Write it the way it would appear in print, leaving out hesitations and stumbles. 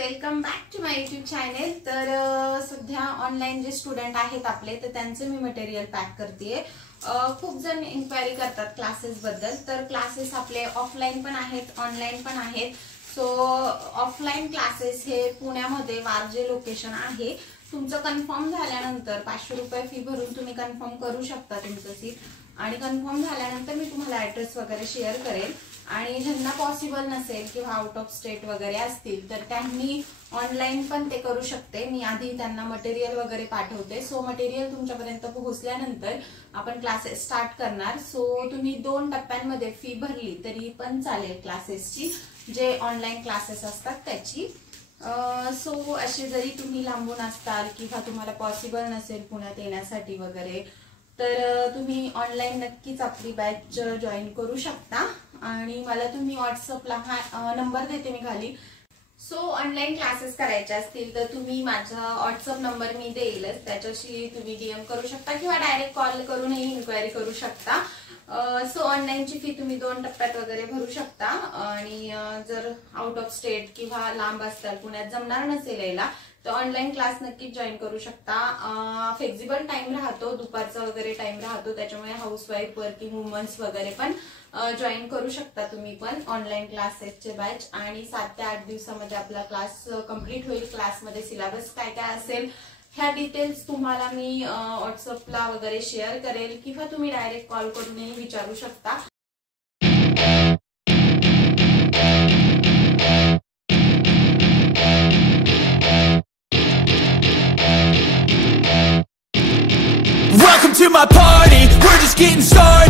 Welcome back to my YouTube channel. तर सध्या online जे स्टुडंट आहेत आपले तर त्यांचे मी मटेरियल पॅक करते। खूप जण इन्क्वायरी करतात क्लासेस बद्दल। तर क्लासेस आपले ऑफलाइन पण आहेत ऑनलाइन पण आहेत। सो ऑफलाइन क्लासेस हे पुण्यामध्ये वारजे लोकेशन आहे। तुमचं कन्फर्म झाल्यानंतर 500 रुपये फी भरून तुम्ही कन्फर्म करू शकता तुमचं सीट। आणि कन्फर्म झाल्यानंतर मी तुम्हाला ऍड्रेस वगैरे शेअर करेल। आणि ज्यांना पॉसिबल नसेल किंवा आउट ऑफ स्टेट वगैरे असतील तर त्यांनी ऑनलाइन पण ते करू शकते। मी आधी त्यांना मटेरियल वगैरे पाठवते। सो मटेरियल तुमच्यापर्यंत पोहोचल्यानंतर आपण क्लासेस स्टार्ट करणार। सो तुम्ही 2 टप्प्यांमध्ये फी भरली तरी पण चालेल क्लासेसची, जे ऑनलाइन क्लासेस असतात त्याची। सो असे जरी तुम्ही लांबून असताल किंवा तुम्हाला पॉसिबल नसेल पुण्यात येण्यासाठी वगैरे तर तुम्ही ऑनलाइन नक्कीच आपली बॅच जॉईन करू शकता। आणि मला तुम्ही व्हॉट्सअपला हा नंबर देते मी खाली। सो ऑनलाइन क्लासेस करायचे असतील तर तुम्ही माझा व्हॉट्सअप नंबर मी देईलच, त्याच्याशी तुम्ही डीएम करू शकता किंवा डायरेक्ट कॉल करूनही इन्क्वायरी करू शकता। सो ऑनलाइनची फी तुम्ही 2 टप्प्यात वगैरे भरू शकता। आणि जर आउट ऑफ स्टेट किंवा लांब असताल, पुण्यात जमणार नसेल यायला तर ऑनलाइन क्लास नक्कीच जॉईन करू शकता। फ्लेक्सिबल टाइम राहतो, दुपारचा वगैरे टाइम राहतो, त्याच्यामुळे हाऊसवाईफ वर्किंग वुमन्स वगैरे पण जॉईन करू शकता तुम्ही पण ऑनलाइन क्लासेसचे बॅच। आणि 7 ते 8 दिवसामध्ये आपला क्लास कंप्लीट होईल। क्लासमध्ये सिलेबस काय काय असेल ह्या डिटेल्स तुम्हाला मी व्हॉट्सअपला वगैरे शेअर करेल किंवा तुम्ही डायरेक्ट कॉल करूनही विचारू शकता। Welcome to my party, we're just getting started.